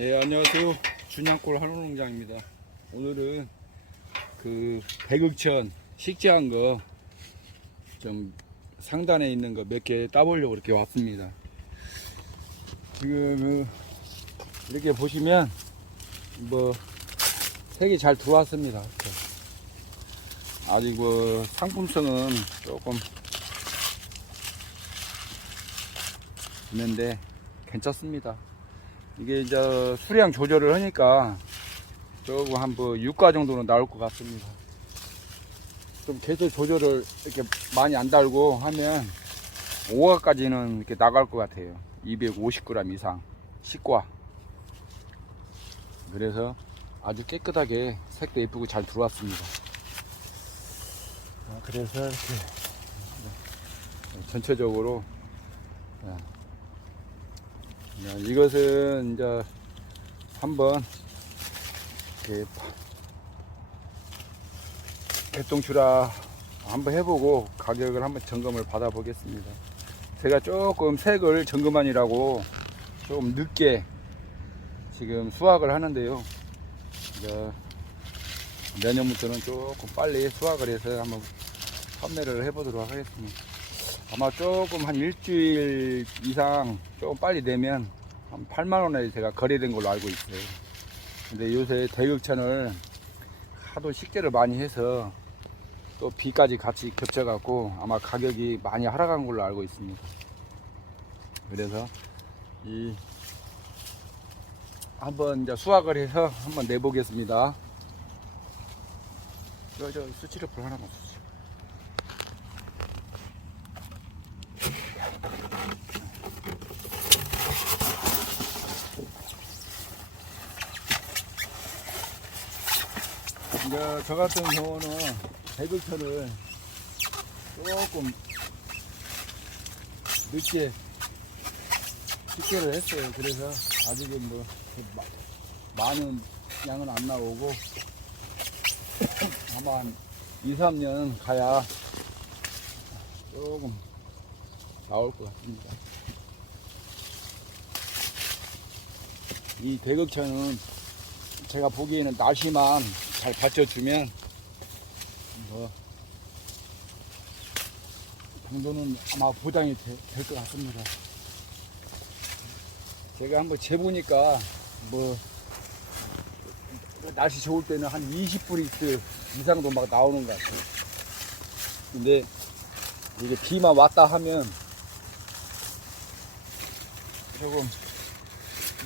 예, 안녕하세요. 준양골 한우농장입니다. 오늘은 그 백육천 식재한 거 좀 상단에 있는 거 몇 개 따보려고 이렇게 왔습니다. 지금 이렇게 보시면 뭐 색이 잘 들어왔습니다. 아직 뭐 상품성은 조금 있는데 괜찮습니다. 이게 이제 수량 조절을 하니까 조금 한 뭐 6가 정도는 나올 것 같습니다. 좀 계속 조절을 이렇게 많이 안 달고 하면 5가까지는 이렇게 나갈 것 같아요. 250g 이상 10과. 그래서 아주 깨끗하게 색도 예쁘고 잘 들어왔습니다. 그래서 이렇게 전체적으로 이것은 이제 한번 이렇게 개똥출하 한번 해보고 가격을 한번 점검을 받아 보겠습니다. 제가 조금 색을 점검하느라고 조금 늦게 지금 수확을 하는데요. 이제 내년부터는 조금 빨리 수확을 해서 한번 판매를 해보도록 하겠습니다. 아마 조금 한 일주일 이상 조금 빨리 내면 한 8만원에 제가 거래된 걸로 알고 있어요. 근데 요새 대극천을 하도 식재를 많이 해서 또 비까지 같이 겹쳐 갖고 아마 가격이 많이 하락한 걸로 알고 있습니다. 그래서 이 한번 이제 수확을 해서 한번 내보겠습니다. 저 수치료풀 하나만 주세요. 이제 저 같은 경우는 대극천을 조금 늦게 식재를 했어요. 그래서 아직은 뭐 많은 양은 안 나오고 아마 한 2, 3년 가야 조금 나올 것 같습니다. 이 대극천은 제가 보기에는 날씨만 잘 받쳐주면 뭐 당도는 아마 보장이 될 것 같습니다. 제가 한번 재보니까 뭐 날씨 좋을 때는 한 20브리스 이상도 막 나오는 것 같아요. 근데 이게 비만 왔다 하면 조금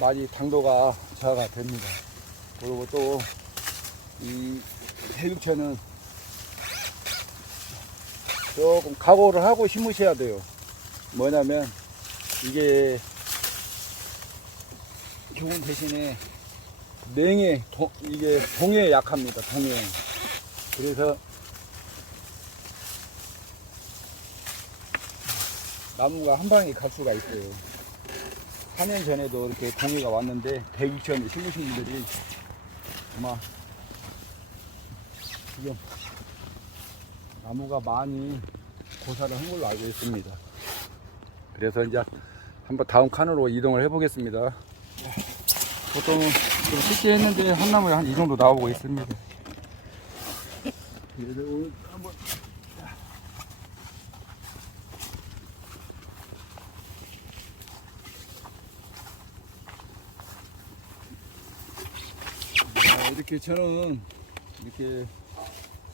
많이 당도가 저하가 됩니다. 그리고 또 이 대육천은 조금 각오를 하고 심으셔야 돼요. 뭐냐면 이게 교훈 대신에 이게 동해에 약합니다. 동해. 그래서 나무가 한 방에 갈 수가 있어요. 4년 전에도 이렇게 동해가 왔는데 대육천에 심으신 분들이 아마 지금 나무가 많이 고사를 한 걸로 알고 있습니다. 그래서 이제 한번 다음 칸으로 이동을 해 보겠습니다. 보통은 좀 쉽게 했는데 한 나무에 한 이 정도 나오고 있습니다. 그래서 오늘 한번 이렇게 저는 이렇게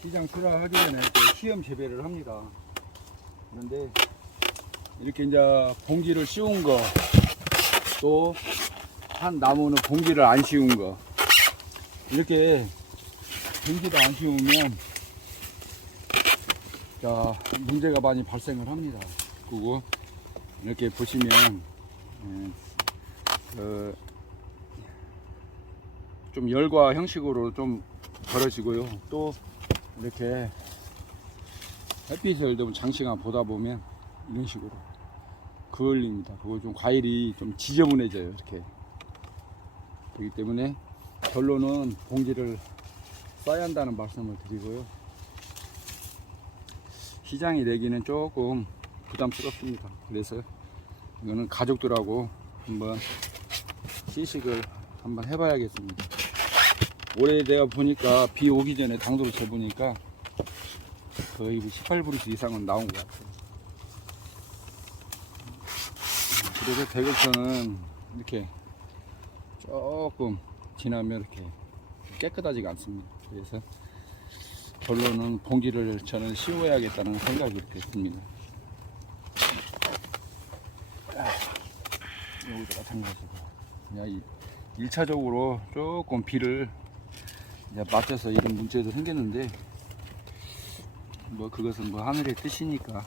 시장 출하하기 전에 이렇게 시험 재배를 합니다. 그런데 이렇게 이제 봉지를 씌운 거, 또 한 나무는 봉지를 안 씌운 거, 이렇게 봉지도 안 씌우면 자 문제가 많이 발생을 합니다. 그리고 이렇게 보시면 좀 열과 형식으로 좀 벌어지고요. 또 이렇게 햇빛을 좀 장시간 보다 보면 이런 식으로 그을립니다. 그거 좀 과일이 좀 지저분해져요. 이렇게 그렇기 때문에 결론은 봉지를 써야 한다는 말씀을 드리고요. 시장이 내기는 조금 부담스럽습니다. 그래서 이거는 가족들하고 한번 시식을 한번 해봐야겠습니다. 올해 내가 보니까 비 오기 전에 당도를 재보니까 거의 18브루스 이상은 나온 것 같아요. 그래서 대극선은 이렇게 조금 지나면 이렇게 깨끗하지가 않습니다. 그래서 결론은 봉지를 저는 씌워야겠다는 생각이 이렇게 듭니다. 여기도 마찬가지고 그냥 1차적으로 조금 비를 이제 맞춰서 이런 문제도 생겼는데 뭐 그것은 뭐 하늘의 뜻이니까.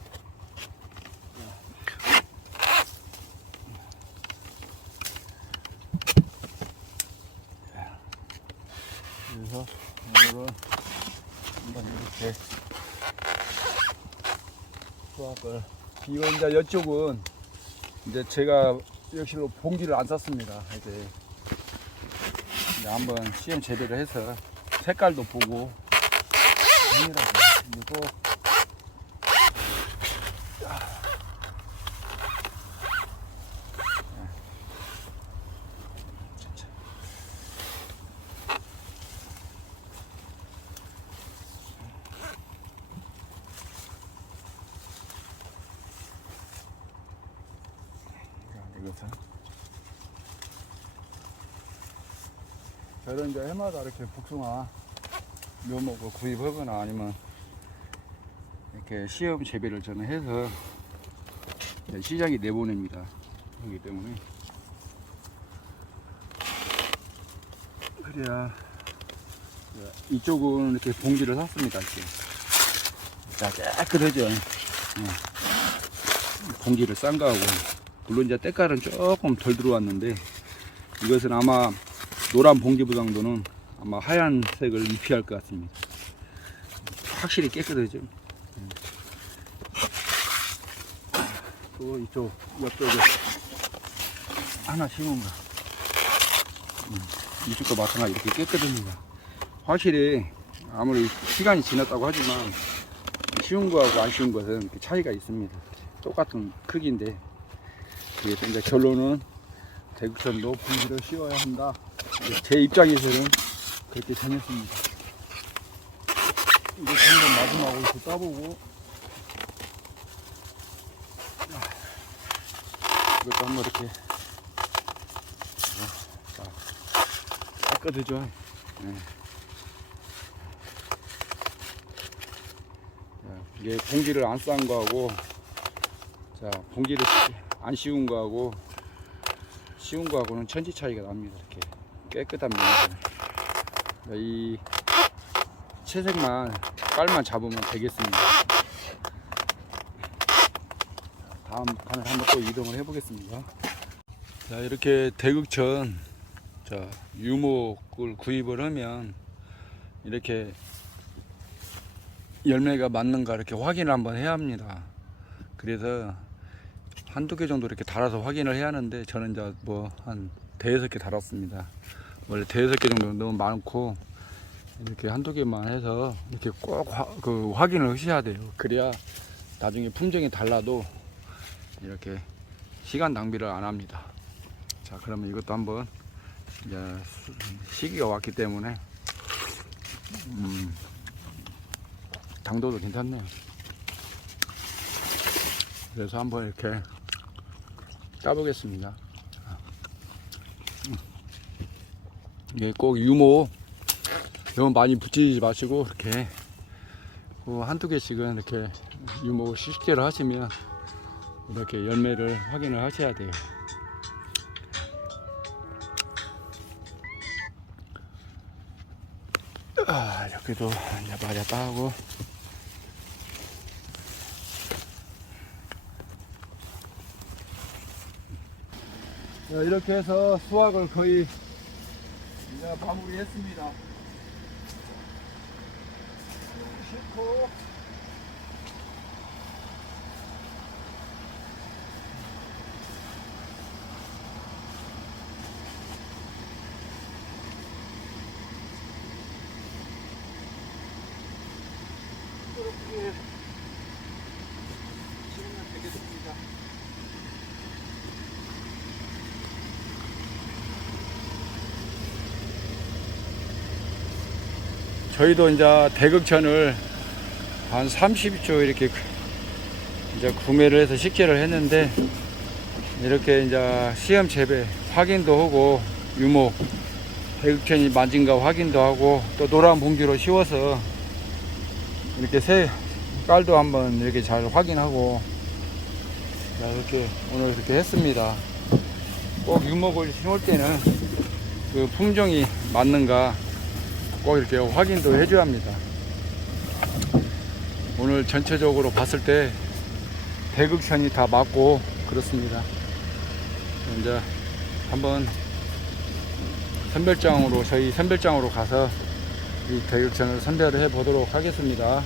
그래서 오늘은 한번 이렇게 수확을 비원 이제 이쪽은 이제 제가 역시로 봉지를 안 샀습니다. 이제 한번 시험 제대로 해서 색깔도 보고 아니라고 그리고 이것은 저는 이제 해마다 이렇게 복숭아 묘목을 구입하거나 아니면 이렇게 시험 재배를 저는 해서 시장에 내보냅니다. 그렇기 때문에 그래야 이쪽은 이렇게 봉지를 샀습니다. 이렇게 자 깨끗하죠. 봉지를 싼 거하고 물론 이제 때깔은 조금 덜 들어왔는데 이것은 아마 노란 봉지보다는 아마 하얀색을 입히할 것 같습니다. 확실히 깨끗하죠. 또 이쪽 옆쪽에 하나 심은 거 이쪽도 마찬가지 이렇게 깨끗합니다. 확실히 아무리 시간이 지났다고 하지만 쉬운 거하고 안 쉬운 것은 차이가 있습니다. 똑같은 크기인데 그래서 이제 결론은 대극선도 봉지를 씌워야 한다. 제 입장에서는 그렇게 정했습니다. 이거 한번 마지막으로 이렇게 따보고 이것도 한번 이렇게 깨끗하죠. 이게 봉지를 안 싼 거하고 자 봉지를 안 씌운 거하고 씌운 거하고는 천지 차이가 납니다. 이렇게 깨끗한 면에서 이 채색만 깔만 잡으면 되겠습니다. 다음 판을 한번 또 이동을 해 보겠습니다. 자 이렇게 대극천 자 유목을 구입을 하면 이렇게 열매가 맞는가 이렇게 확인을 한번 해야 합니다. 그래서 한두 개 정도 이렇게 달아서 확인을 해야 하는데 저는 이제 뭐 한 대여섯 개 달았습니다. 원래 대여섯 개 정도 너무 많고 이렇게 한두 개만 해서 이렇게 꼭 확인을 하셔야 돼요. 그래야 나중에 품종이 달라도 이렇게 시간 낭비를 안 합니다. 자 그러면 이것도 한번 이제 시기가 왔기 때문에 당도도 괜찮네요. 그래서 한번 이렇게 따보겠습니다. 이게 꼭 유모 너무 많이 붙이지 마시고 이렇게 한두 개씩은 이렇게 유모 시식제를 하시면 이렇게 열매를 확인을 하셔야 돼요. 이렇게도 이제 마저 따고 이렇게 해서 수확을 거의 이제 마무리했습니다. 싣고 이렇게 심으면 되겠습니다. 저희도 이제 대극천을 한 30조 이렇게 이제 구매를 해서 식재를 했는데, 이렇게 이제 시험 재배 확인도 하고, 유목 대극천이 맞은가 확인도 하고, 또 노란 봉지로 씌워서 이렇게 색깔도 한번 이렇게 잘 확인하고, 자, 이렇게 오늘 이렇게 했습니다. 꼭 유목을 심을 때는 그 품종이 맞는가 꼭 이렇게 확인도 해줘야 합니다. 오늘 전체적으로 봤을 때 대극천이 다 맞고 그렇습니다. 이제 한번 선별장으로, 저희 선별장으로 가서 이 대극천을 선별을 해 보도록 하겠습니다.